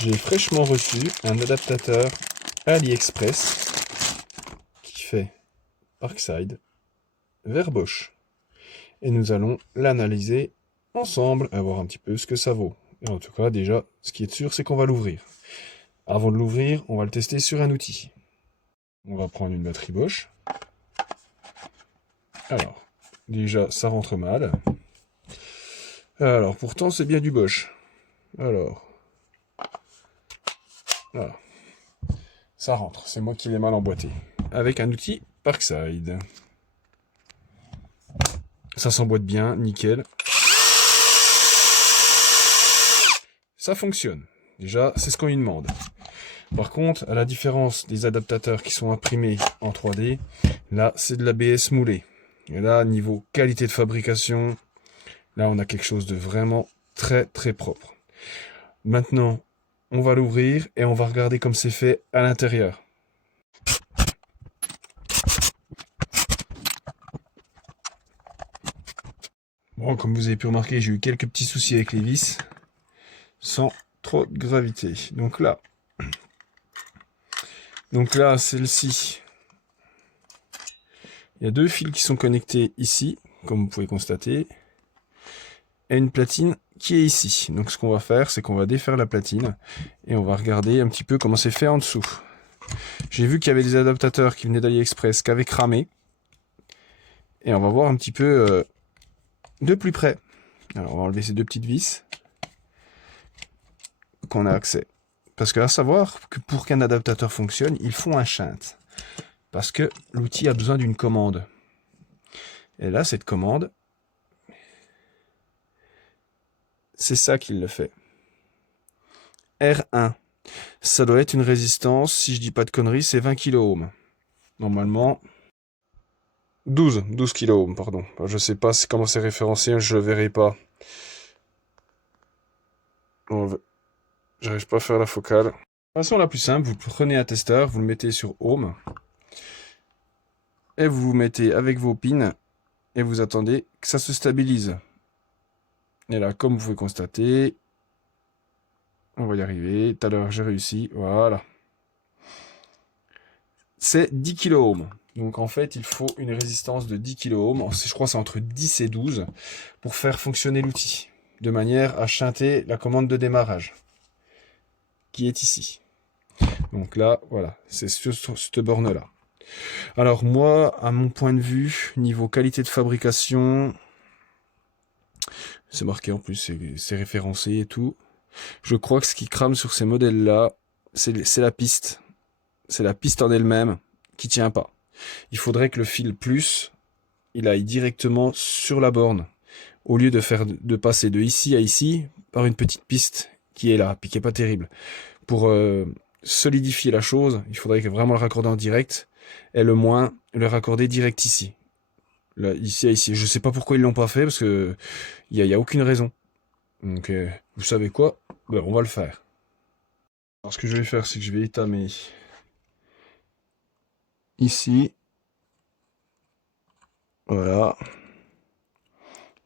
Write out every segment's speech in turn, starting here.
J'ai fraîchement reçu un adaptateur AliExpress qui fait Parkside vers Bosch. Et nous allons l'analyser ensemble et voir un petit peu ce que ça vaut. Et en tout cas, déjà, ce qui est sûr, c'est qu'on va l'ouvrir. Avant de l'ouvrir, on va le tester sur un outil. On va prendre une batterie Bosch. Alors, déjà, ça rentre mal. Alors, pourtant, c'est bien du Bosch. Alors, voilà. Ça rentre, c'est moi qui l'ai mal emboîté. Avec un outil Parkside. Ça s'emboîte bien, nickel. Ça fonctionne. Déjà, c'est ce qu'on lui demande. Par contre, à la différence des adaptateurs qui sont imprimés en 3D, là, c'est de l'ABS moulé. Et là, niveau qualité de fabrication, là, on a quelque chose de vraiment très, très propre. Maintenant, on va l'ouvrir et on va regarder comme c'est fait à l'intérieur. Bon, comme vous avez pu remarquer, j'ai eu quelques petits soucis avec les vis, sans trop de gravité. Donc là, celle-ci, il y a deux fils qui sont connectés ici, comme vous pouvez constater, et une platine qui est ici. Donc ce qu'on va faire, c'est qu'on va défaire la platine, et on va regarder un petit peu comment c'est fait en dessous. J'ai vu qu'il y avait des adaptateurs qui venaient d'AliExpress qui avaient cramé, et on va voir un petit peu de plus près. Alors on va enlever ces deux petites vis qu'on a accès. Parce que à savoir que pour qu'un adaptateur fonctionne, il faut un shunt. Parce que l'outil a besoin d'une commande. Et là, cette commande, c'est ça qui le fait. R1. Ça doit être une résistance, si je dis pas de conneries, c'est 20 kΩ. Normalement, 12 kΩ, pardon. Je sais pas comment c'est référencé, je le verrai pas. J'arrive pas à faire la focale. De façon la plus simple, vous prenez un testeur, vous le mettez sur Home, et vous vous mettez avec vos pins, et vous attendez que ça se stabilise. Et là, comme vous pouvez constater, on va y arriver. Tout à l'heure, j'ai réussi. Voilà. C'est 10 kΩ. Donc en fait, il faut une résistance de 10 kΩ. Je crois que c'est entre 10 et 12 pour faire fonctionner l'outil. De manière à shunter la commande de démarrage qui est ici. Donc là, voilà, c'est sur cette borne-là. Alors moi, à mon point de vue, niveau qualité de fabrication, c'est marqué en plus, c'est référencé et tout. Je crois que ce qui crame sur ces modèles-là, c'est la piste. C'est la piste en elle-même qui tient pas. Il faudrait que le fil plus, il aille directement sur la borne, au lieu de passer de ici à ici par une petite piste qui est là, puis qui est pas terrible. Pour solidifier la chose, il faudrait vraiment le raccorder en direct, et le moins le raccorder direct ici. Là, ici à ici. Je sais pas pourquoi ils l'ont pas fait, parce que il y a aucune raison. Donc, vous savez quoi? Ben, on va le faire. Alors, ce que je vais faire, c'est que je vais étamer ici. Voilà.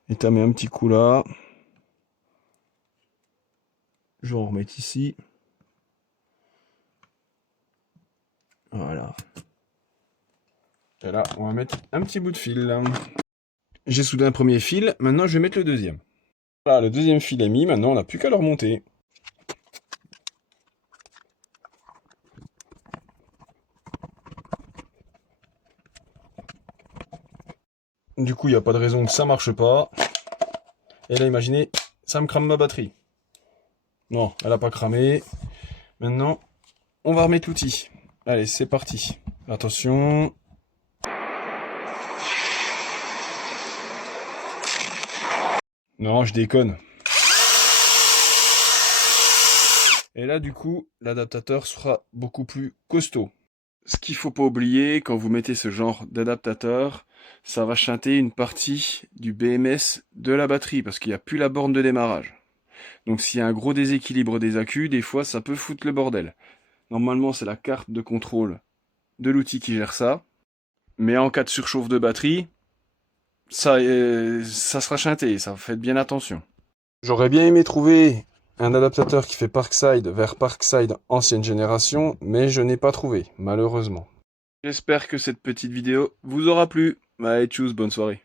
Étamer un petit coup là. Je vais en remettre ici. Voilà. Et là, on va mettre un petit bout de fil. J'ai soudé un premier fil, maintenant je vais mettre le deuxième. Voilà, le deuxième fil est mis, maintenant on n'a plus qu'à le remonter. Du coup, il n'y a pas de raison que ça marche pas. Et là, imaginez, ça me crame ma batterie. Non, elle n'a pas cramé. Maintenant, on va remettre l'outil. Allez, c'est parti. Attention. Non, je déconne. Et là, du coup, l'adaptateur sera beaucoup plus costaud. Ce qu'il faut pas oublier, quand vous mettez ce genre d'adaptateur, ça va shunter une partie du BMS de la batterie, parce qu'il n'y a plus la borne de démarrage. Donc s'il y a un gros déséquilibre des accus, des fois ça peut foutre le bordel. Normalement, c'est la carte de contrôle de l'outil qui gère ça. Mais en cas de surchauffe de batterie, ça sera shunté, ça, faites bien attention. J'aurais bien aimé trouver un adaptateur qui fait Parkside vers Parkside ancienne génération, mais je n'ai pas trouvé, malheureusement. J'espère que cette petite vidéo vous aura plu. Allez, tchuss, bonne soirée.